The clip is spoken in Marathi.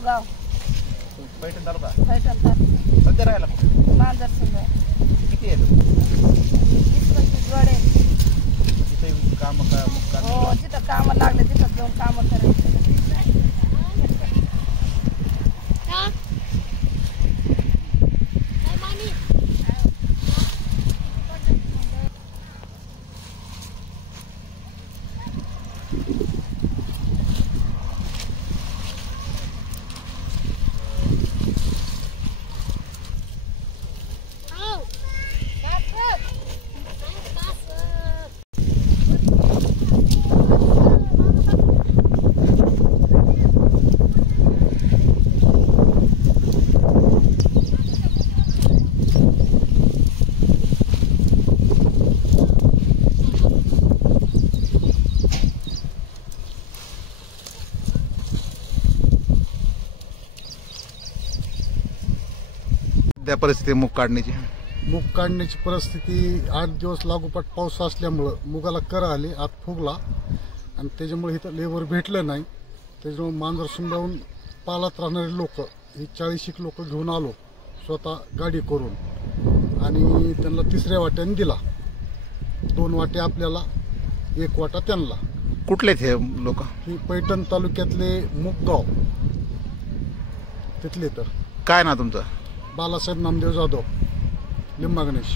गाव पैठण तालुका पैठण तालुका. सध्या राहायला कुठे? मांजर समजा किती आहे 20-25 जोडे. तिथे काम हो जिथं कामं लागले तिथं जाऊन कामं करायची. त्या परिस्थिती मूग काढण्याची परिस्थिती 8 दिवस लागोपाठ पाऊस असल्यामुळं मुगाला कर आले, आत फुगला आणि त्याच्यामुळे इथं लेबर भेटलं नाही. त्याच्यामुळे मांजर सुंबावून पालात राहणारे लोक ही 40 लोक घेऊन आलो स्वतः गाडी करून आणि त्यांना 3ऱ्या वाट्याने दिला. 2 वाटे आपल्याला, 1 वाटा त्यांना. कुठले हे लोक? ही पैठण तालुक्यातले मुगगाव तिथले. तर काय ना तुमचं? बालासाहेब नामदेव जाधव, लिंबा गणेश.